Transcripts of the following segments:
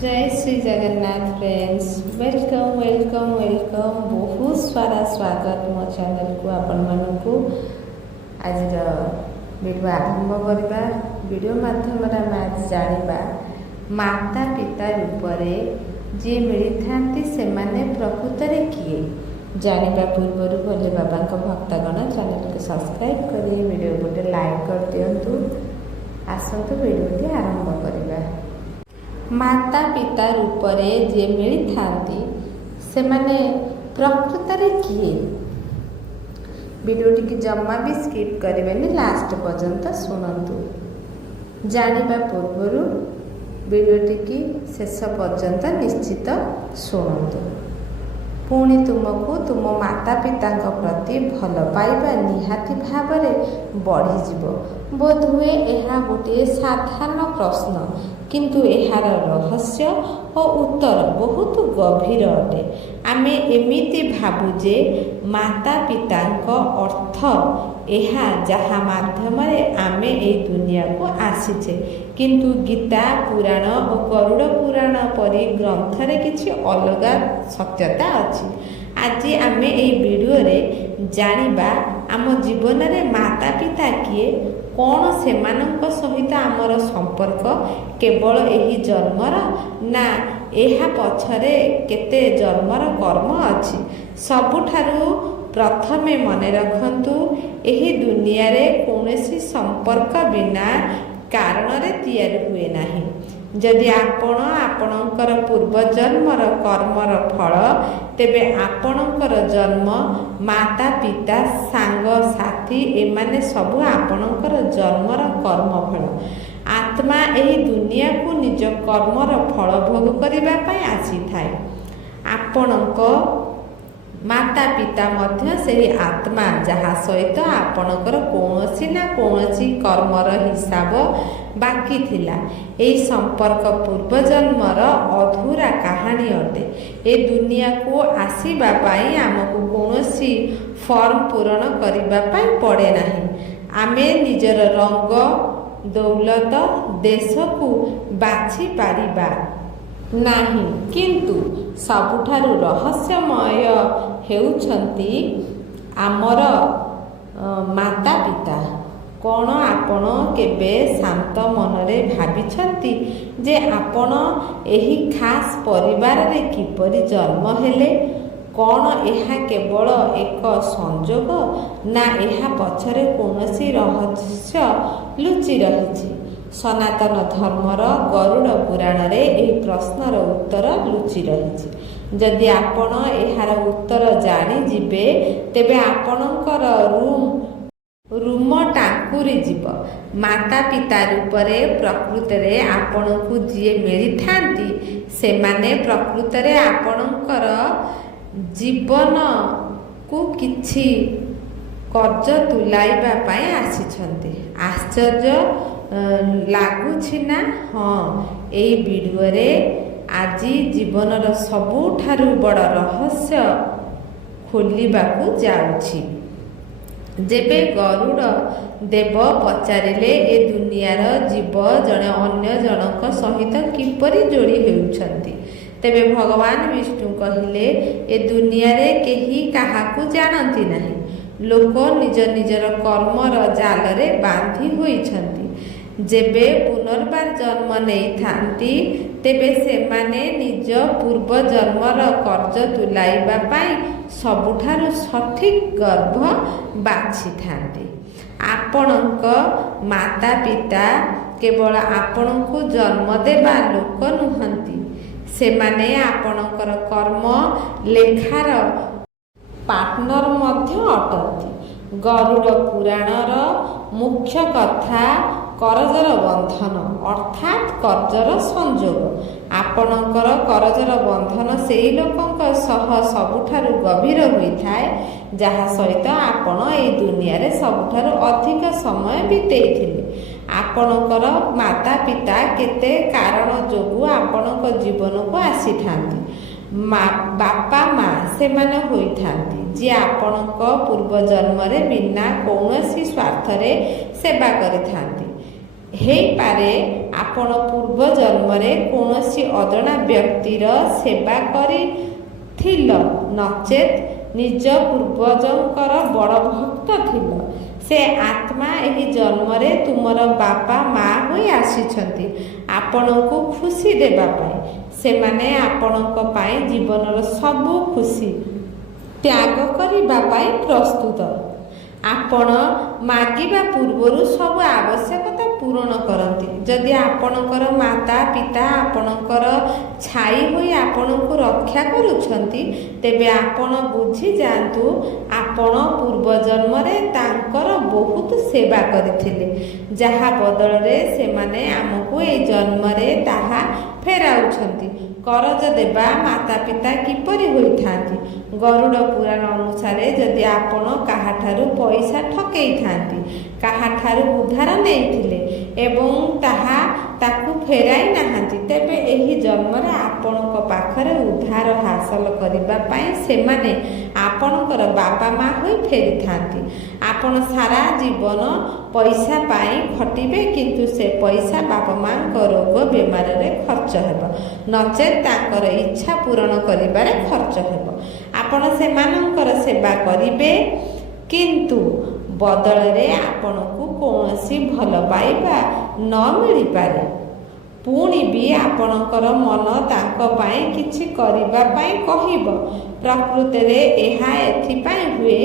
जय Shri Jagannath friends, welcome welcome welcome. बहुत सारा स्वागत मो चैनल को आपण मानकू। आज वीडियो आरंभ करवा। वीडियो माध्यम आज जानिबा माता पिता रूप जी मिली था से प्रकृत किए जानिबा पूर्व भोले बाबा भक्तगण चैनल को सब्सक्राइब करी वीडियो गोटे लाइक कर दिंतु। आसतु वीडियो आरंभ करवा। माता पिता रूप जे मिली था से प्रकृत किए। वीडियोटी की जमा भी स्किप करें, लास्ट पर्यंत शुणु। जानिबा पूर्व वीडियोटी की शेष पर्यंत निश्चित शुणु। पुणी तुमको तुम माता पिता प्रति भल पाइबा निहाती भाव बढ़ीज। बोधहुए यह गोटे साधारण प्रश्न, किंतु यार रहस्य और उत्तर बहुत गभीर अटे। आमे एमिति भाबुजे माता पिता अर्थ यह जहाँ माध्यम आमे ए दुनिया को आसीचे, किंतु गीता पुराण और गरुड़ पुराण परी ग्रंथ रे किछि अलगा सत्यता अछि। आज आमे ए वीडियो रे जानिबा आम जीवन रे माता पिता किए, कौन सेमानंक सहित आमर संपर्क केवल यही जन्मर ना यह पछरे केते जन्मर कर्म अछि। सबुठारु प्रथमे मने रखंतु, यही दुनिया रे कौनसी संपर्क बिना कारण रे तैयारी हुए नाही। जदि आपण आपणकर पूर्व जन्मर कर्मर फल, तेबे आपणकर जन्म माता पिता सांग साथी एमाने सबु आपणकर जन्मर कर्म फल। आत्मा एही दुनिया को निज कर्मर फल भोग करबा पई आसी थाए। आपणक माता पिता मध्य सेही आत्मा जहाँ सहित आपणकर कौनसी ना कौनसी कर्मर हिसाब बाकी थिला। एही संपर्क पूर्व जन्मर अधूरा कहानी अटे। ए दुनिया को आसीबा पाई आमको कौनसी फॉर्म पूरण करबा पाई पड़े नाही। आमे निजर रंग दौलत देश को बाछि पारिबा नाही, किंतु सबुठारु रहस्यमय हेउछंती आमर माता पिता। कौन आपण केबे शांत मनरे भाबिछंती जे आपण एही खास परिवार रे किपरि जन्म हेले? कौन यह केवल एक संजोग ना यह पछरे कौनसी रहस्य लुचि रही? सनातन धर्मर गरुड़ पुराण रे एही प्रश्नर उत्तर लुचि रही। जदि आपण एहार उत्तर जानी जिबे, तेबे आपणकर रूम टाकुरी जीव। माता पिता रूप प्रकृत रे आपणकु जी मिली थांती से माने प्रकृत रे आपणकर जीवन को किछि कर्ज तुलाइबा पाई आसीछंती। आश्चर्य लागुछि ना? हाँ, एई वीडियो रे आज जीवनर सबुठारु बड़ रहस्य खोलिबाकू जाउछि। जेबे गरुड़ देव पचारिले ए दुनियार जीव जणे अन्य जनक सहित किपरि जोड़ी हेउछंती, तेबे भगवान विष्णु कहिले ए दुनिया रे केही काहाकू जानती नाही। लोक निज निजर कर्मर जाल रे बांधी होइछंती। जेबे पुनर्बार जन्म नहीं थांती, तेबे सेमाने निज पूर्व जन्मर कर्ज तुलाइबा पाई सबुठारु सठिक गर्भ बाछि थांती। आपणक माता पिता केवल आपणकु जन्म देबा लोक नुहंती, सेमाने आपणकर कर्म लेखार पार्टनर मध्य अटंती। गरुड़ पुराणर मुख्य कथा करजर बंधन अर्थात कर्जर संजोग। आपणकर करजर बंधन सेही लोकंक सह सबुठारु गभीर होइथाए, जहा सहित आपण ए दुनिया रे सबुठारु अधिक समय बितेइथिले। आपणकर माता पिता केते कारण जोगु आपणक जीवन को आसी थांती। बापा माँ से माने होई थांती जे आपणक पूर्व जन्म रे बिना कौनसी स्वार्थ रे सेवा करि थांती। ହେଇପାରେ ଆପଣ ପୂର୍ବ ଜନ୍ମରେ କୌଣସି ଅଜଣା ବ୍ୟକ୍ତିର ସେବା କରିଥିଲ, ନଚେତ୍ ନିଜ ପୂର୍ବଜଙ୍କର ବଡ଼ ଭକ୍ତ ଥିଲ। ସେ ଆତ୍ମା ଏହି ଜନ୍ମରେ ତୁମର ବାପା ମା ହୋଇ ଆସିଛନ୍ତି ଆପଣଙ୍କୁ ଖୁସି ଦେବା ପାଇଁ। ସେମାନେ ଆପଣଙ୍କ ପାଇଁ ଜୀବନର ସବୁ ଖୁସି ତ୍ୟାଗ କରିବା ପାଇଁ ପ୍ରସ୍ତୁତ। ଆପଣ ମାଗିବା ପୂର୍ବରୁ ସବୁ ଆବଶ୍ୟକତା ପୂରଣ କରନ୍ତି। ଯଦି ଆପଣଙ୍କର ମାତା ପିତା ଆପଣଙ୍କର ଛାଇ ହୋଇ ଆପଣଙ୍କୁ ରକ୍ଷା କରୁଛନ୍ତି, ତେବେ ଆପଣ ବୁଝିଯାଆନ୍ତୁ ଆପଣ ପୂର୍ବଜନ୍ମରେ ତାଙ୍କର ବହୁତ ସେବା କରିଥିଲେ, ଯାହା ବଦଳରେ ସେମାନେ ଆମକୁ ଏହି ଜନ୍ମରେ ତାହା ଫେରାଉଛନ୍ତି। କରଜ ଦେବା ମାତା ପିତା କିପରି ହୋଇଥାନ୍ତି? ଗରୁଡ଼ ପୁରାଣ ଅନୁସାରେ ଯଦି ଆପଣ କାହାଠାରୁ ପଇସା ଠକେଇଥାନ୍ତି, କାହାଠାରୁ ଉଧାର ନେଇଥିଲେ ଏବଂ ତାକୁ ଫେରାଇ ନାହାନ୍ତି, ତେବେ ଏହି ଜନ୍ମରେ ଆପଣଙ୍କ ପାଖରେ ଉଧାର ହାସଲ କରିବା ପାଇଁ ସେମାନେ ଆପଣଙ୍କର ବାପା ମା ହୋଇ ଫେରିଥାନ୍ତି। ଆପଣ ସାରା ଜୀବନ ପଇସା ପାଇଁ ଖଟିବେ, କିନ୍ତୁ ସେ ପଇସା ବାପା ମାଙ୍କ ରୋଗ ବେମାରରେ ଖର୍ଚ୍ଚ ହେବ, ନଚେତ୍ ତାଙ୍କର ଇଚ୍ଛା ପୂରଣ କରିବାରେ ଖର୍ଚ୍ଚ ହେବ। ଆପଣ ସେମାନଙ୍କର ସେବା କରିବେ, କିନ୍ତୁ ବଦଳରେ ଆପଣଙ୍କୁ କୌଣସି ଭଲ ପାଇବା ନ ମିଳିପାରେ। ପୁଣି ବି ଆପଣଙ୍କର ମନ ତାଙ୍କ ପାଇଁ କିଛି କରିବା ପାଇଁ କହିବ। ପ୍ରକୃତରେ ଏହା ଏଥିପାଇଁ ହୁଏ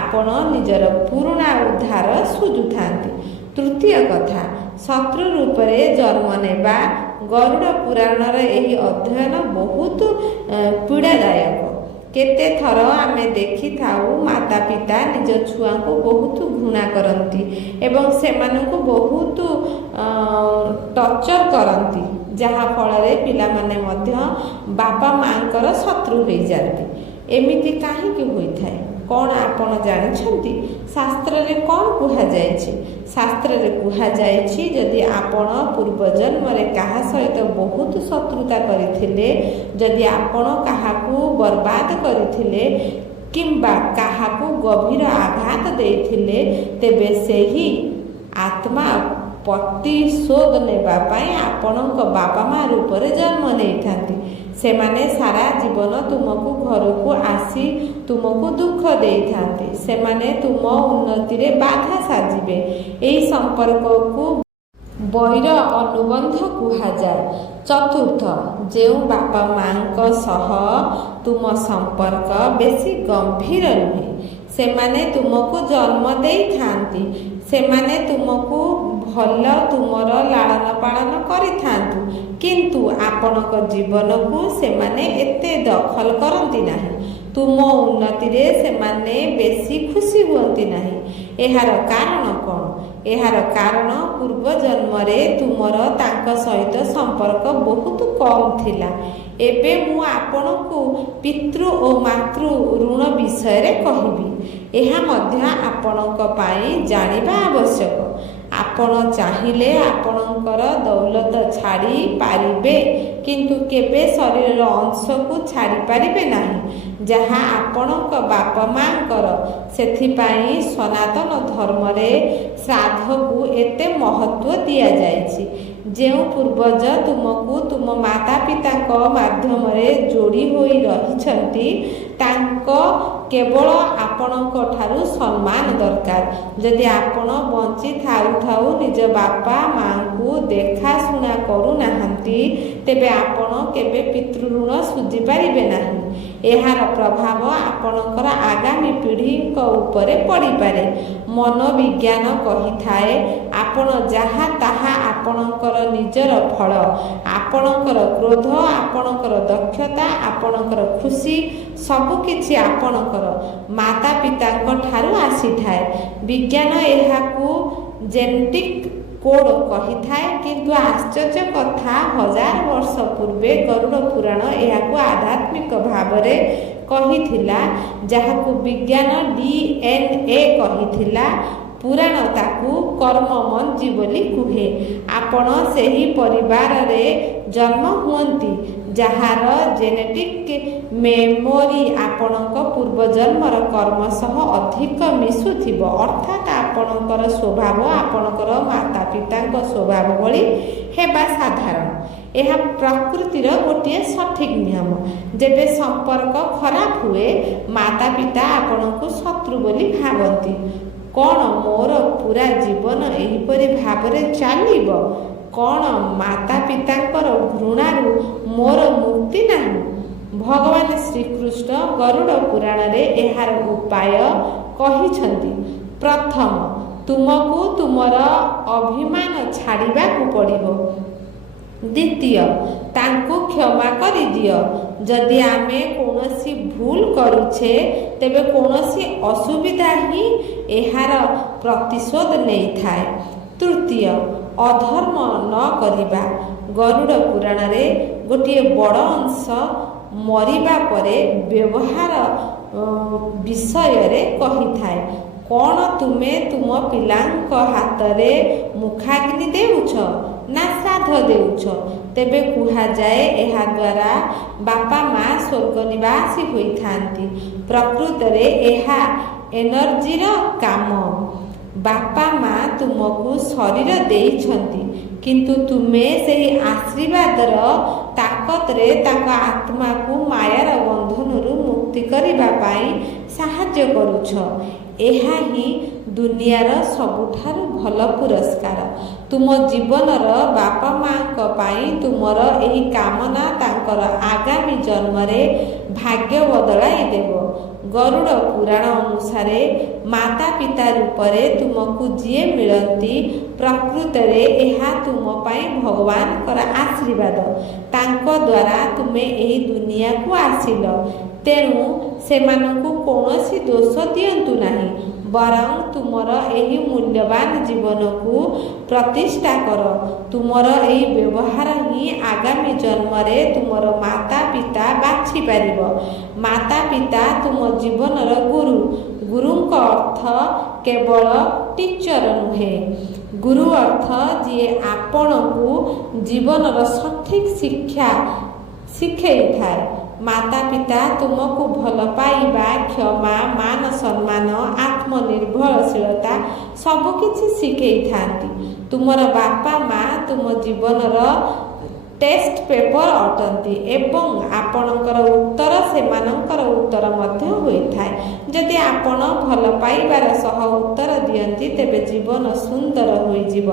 ଆପଣ ନିଜର ପୁରୁଣା ଉଦ୍ଧାର ସୁଝୁଥାନ୍ତି। ତୃତୀୟ କଥା, ଶତ୍ରୁ ରୂପରେ ଜନ୍ମ ନେବା। ଗରୁଡ଼ ପୁରାଣର ଏହି ଅଧ୍ୟୟନ ବହୁତ ପୀଡ଼ାଦାୟକ। କେତେ ଥର ଆମେ ଦେଖିଥାଉ ମାତା ପିତା ନିଜ ଛୁଆଙ୍କୁ ବହୁତ ଘୃଣା କରନ୍ତି ଏବଂ ସେମାନଙ୍କୁ ବହୁତ ଟର୍ଚର କରନ୍ତି, ଯାହାଫଳରେ ପିଲାମାନେ ମଧ୍ୟ ବାପା ମାଙ୍କର ଶତ୍ରୁ ହୋଇଯାନ୍ତି। ଏମିତି କାହିଁକି ହୋଇଥାଏ? କ'ଣ ଆପଣ ଜାଣିଛନ୍ତି? ଶାସ୍ତ୍ରରେ କ'ଣ କୁହାଯାଇଛି? ଶାସ୍ତ୍ରରେ କୁହାଯାଇଛି, ଯଦି ଆପଣ ପୂର୍ବଜନ୍ମରେ କାହା ସହିତ ବହୁତ ଶତ୍ରୁତା କରିଥିଲେ, ଯଦି ଆପଣ କାହାକୁ ବର୍ବାଦ କରିଥିଲେ କିମ୍ବା କାହାକୁ ଗଭୀର ଆଘାତ ଦେଇଥିଲେ, ତେବେ ସେହି ଆତ୍ମା ପ୍ରତିଶୋଧ ନେବା ପାଇଁ ଆପଣଙ୍କ ବାପା ମା ରୂପରେ ଜନ୍ମ ନେଇଥାନ୍ତି। ସେମାନେ ସାରା ଜୀବନ ତୁମକୁ ଘରକୁ ଆସି ତୁମକୁ ଦୁଃଖ ଦେଇଥାନ୍ତି। ସେମାନେ ତୁମ ଉନ୍ନତିରେ ବାଧା ସାଜିବେ। ଏହି ସମ୍ପର୍କକୁ ବୈର ଅନୁବନ୍ଧ କୁହାଯାଏ। ଚତୁର୍ଥ, ଯେଉଁ ବାପା ମାଙ୍କ ସହ ତୁମ ସମ୍ପର୍କ ବେଶୀ ଗମ୍ଭୀର ନୁହେଁ, ସେମାନେ ତୁମକୁ ଜନ୍ମ ଦେଇଥାନ୍ତି, ସେମାନେ ତୁମକୁ ଭଲ ତୁମର ଲାଳନ ପାଳନ କରିଥାନ୍ତୁ, କିନ୍ତୁ ଆପଣଙ୍କ ଜୀବନକୁ ସେମାନେ ଏତେ ଦଖଲ କରନ୍ତି ନାହିଁ। ତୁମ ଉନ୍ନତିରେ ସେମାନେ ବେଶୀ ଖୁସି ହୁଅନ୍ତି ନାହିଁ। ଏହାର କାରଣ କ'ଣ? ଏହାର କାରଣ ପୂର୍ବ ଜନ୍ମରେ ତୁମର ତାଙ୍କ ସହିତ ସମ୍ପର୍କ ବହୁତ କମ୍ ଥିଲା। ଏବେ ମୁଁ ଆପଣଙ୍କୁ ପିତୃ ଓ ମାତୃ ଋଣ ବିଷୟରେ କହିବି। ଏହା ମଧ୍ୟ ଆପଣଙ୍କ ପାଇଁ ଜାଣିବା ଆବଶ୍ୟକ। ଆପଣ ଚାହିଁଲେ ଆପଣଙ୍କର ଦୌଲତ ଛାଡ଼ି ପାରିବେ, କିନ୍ତୁ କେବେ ଶରୀରର ଅଂଶକୁ ଛାଡ଼ି ପାରିବେ ନାହିଁ, ଯାହା ଆପଣଙ୍କ ବାପା ମାଙ୍କର। ସେଥିପାଇଁ ସନାତନ ଧର୍ମରେ ଶ୍ରାଦ୍ଧକୁ ଏତେ ମହତ୍ତ୍ୱ ଦିଆଯାଇଛି। ଯେଉଁ ପୂର୍ବଜ ତୁମକୁ ତୁମ ମାତା ପିତାଙ୍କ ମାଧ୍ୟମରେ ଯୋଡ଼ି ହୋଇ ରହିଛନ୍ତି, ତାଙ୍କ କେବଳ ଆପଣଙ୍କ ଠାରୁ ସମ୍ମାନ ଦରକାର। ଯଦି ଆପଣ ବଞ୍ଚି ଥାଉ ଥାଉ ନିଜ ବାପା ମାଙ୍କୁ ଦେଖାଶୁଣା କରୁନାହାନ୍ତି, ତେବେ ଆପଣ କେବେ ପିତୃଋଣ ଶୁଝିପାରିବେ ନାହିଁ। ଏହାର ପ୍ରଭାବ ଆପଣଙ୍କର ଆଗାମୀ ପିଢ଼ିଙ୍କ ଉପରେ ପଡ଼ିପାରେ। ମନୋବିଜ୍ଞାନ କହିଥାଏ, ଆପଣ ଯାହା ତାହା ଆପଣଙ୍କର ନିଜର ଫଳ। ଆପଣଙ୍କର କ୍ରୋଧ, ଆପଣଙ୍କର ଦକ୍ଷତା, ଆପଣଙ୍କର ଖୁସି, ସବୁକିଛି ଆପଣଙ୍କର ମାତା ପିତାଙ୍କ ଠାରୁ ଆସିଥାଏ। ବିଜ୍ଞାନ ଏହାକୁ ଜେନେଟିକ୍ କୋଡ୍ କହିଥାଏ, କିନ୍ତୁ ଆଶ୍ଚର୍ଯ୍ୟ କଥା, 1000 ବର୍ଷ ପୂର୍ବେ ଗରୁଡ଼ ପୁରାଣ ଏହାକୁ ଆଧ୍ୟାତ୍ମିକ ଭାବରେ କହିଥିଲା, ଯାହାକୁ ବିଜ୍ଞାନ DNA କହିଥିଲା। पुराण ताकू कर्ममंजी बोली कुहे। आपण सही परिवार रे जन्म हुअंती जहार जेनेटिक मेमोरी आपणक पूर्वजन्मर कर्म सह अधिक मिशुथिब, अर्थात आपणकर स्वभाव आपणकर माता पितांक स्वभाव भली हेबा साधारण। यह प्रकृतिर गोटे सठिक नियम। जेबे संपर्क खराब हुए माता पिता आपणक शत्रु बोली भावती। कौन मोर पूरा जीवन एहिपरि भावरे चलिब? कौन माता पितांकर घृणारू मोर मुक्ति नाही? भगवान श्रीकृष्ण गरुड़ पुराण रे एहार उपाय कहिछंती। प्रथम तुमको तुमर अभिमान छाड़िबाकू पड़िबो। द्वितीय तांको क्षमा करि दियो। जदि आमे कोनोसी भूल करूछे तेबे कोनोसी असुविधा ही एहार प्रतिशोध नहीं थाए। तृतीय अधर्म न करिबा। गरुड़ पुराण रे गोटे बड़ अंश मरिबा परे व्यवहार विषय रे कहि थाए। कौन तुमे तुम पिलांक हाथ रे मुखाग्नि देउछ ना श्राद्ध देउछ? तेबे कुहा जाए एहा द्वारा बापा माँ स्वर्ग निवासी होइथांती। प्रकृत रे एहा एनर्जीर काम। बापा माँ तुमको शरीर देइछंती किंतु तुमे सेही आशीर्वादर ताकत रे ताका आत्मा को मायार बंधनरू मुक्ति करिबा पाई साहाय्य करूछ। एहा ही दुनियार सबुठारु भल पुरस्कार। तुम जीवनर बापा माँ पाई तुमर एही कामना तांकर आगामी जन्म रे भाग्य बदलाई देव। गरुड़ पुराण अनुसारे माता पिता रूप रे तुमको जीए मिलती प्रकृत रे एहा तुम पाई भगवान कर आशीर्वाद। तांको द्वारा तुमे एही दुनिया को आसिल। तेणु सेमानंकु कौनसी दोष दियंतु नाही, बरं तुमर एही मूल्यवान जीवन को प्रतिष्ठा कर। तुमर एही व्यवहार ही आगामी जन्म रे तुमर माता पिता बाछि पारिब। माता पिता तुम जीवनर गुरु। गुरुंक अर्थ केवल टीचर नुहे। गुरु अर्थ जी आपण को जीवनर सठिक शिक्षा शिखई थाए। माता पिता तुमको भल पाइबा, क्षमा, मान सम्मान, आत्मनिर्भरशीलता सबकिछि शिखई थांती। तुमर बापा माँ तुम जीवनर टेस्ट पेपर अटंती एवं आपणकर उत्तर सेमानंकर उत्तर मध्य होइथाए। जदि आपण भल पाइबार सह उत्तर दियंती तेबे जीवन सुंदर होइजिब।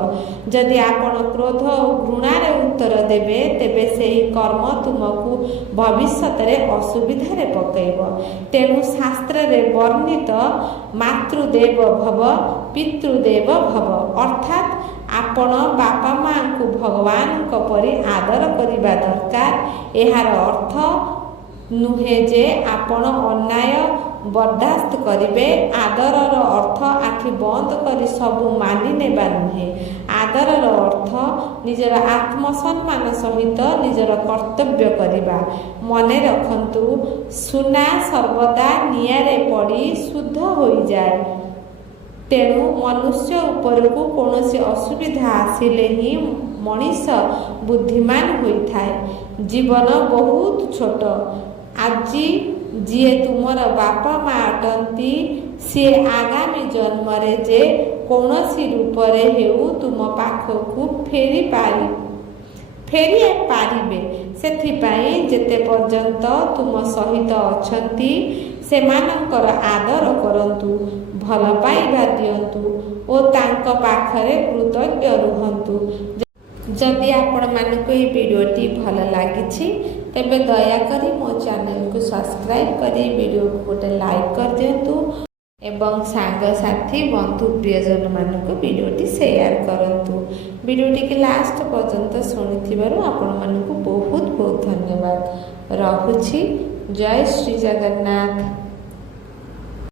जदि आपण क्रोध और घृणार उत्तर देबे तेबे सेही कर्म तुमको भविष्यत रे असुविधा रे पकैब। तेणु शास्त्र रे वर्णित मातृदेव भव पितृदेव भव, अर्थात आपण बापा माँ को भगवान को परि आदर करिबा दरकार। एहार अर्थ नुहे जे आपण अन्याय बर्दास्त करिबे। आदरर अर्थ आखि बंद करी सबु मानि नेबा नुहे। आदरर अर्थ निजर आत्मसम्मान सहित निजर कर्तव्य करिबा। मने रखंतु सुना सर्वदा नियारे पड़ी शुद्ध होई जाए। तेणु मनुष्य उपरकू कौनसी असुविधा आसिले ही मनीष बुद्धिमान होइथाए। जीवन बहुत छोट। आज जी तुमर बापा माँ अटंती सी आगामी जन्म रे जे कौनसी रूप रे हेउ तुम पाखकू फेरी पारिबे। सेथिपाई जेते पर्यंत तुम सहित अछंती सेमानंकर आदर करंतु, भल पाइबा दियंतु ओ तांको पाखरे कृतज्ञ रुहंतु। जदि आपण मानक ये वीडियोटी भल लागिछि तेबे दयाकरी मो चैनल को सब्सक्राइब करी वीडियो को गोटे लाइक कर दियंतु एवं सांग साथी बंधु प्रियजन मानक वीडियोटी शेयर करंतु। वीडियोटी के लास्ट पर्यंत शुणिथिबारु आपण मानक बहुत बहुत धन्यवाद। रहुछि। जय श्री जगन्नाथ।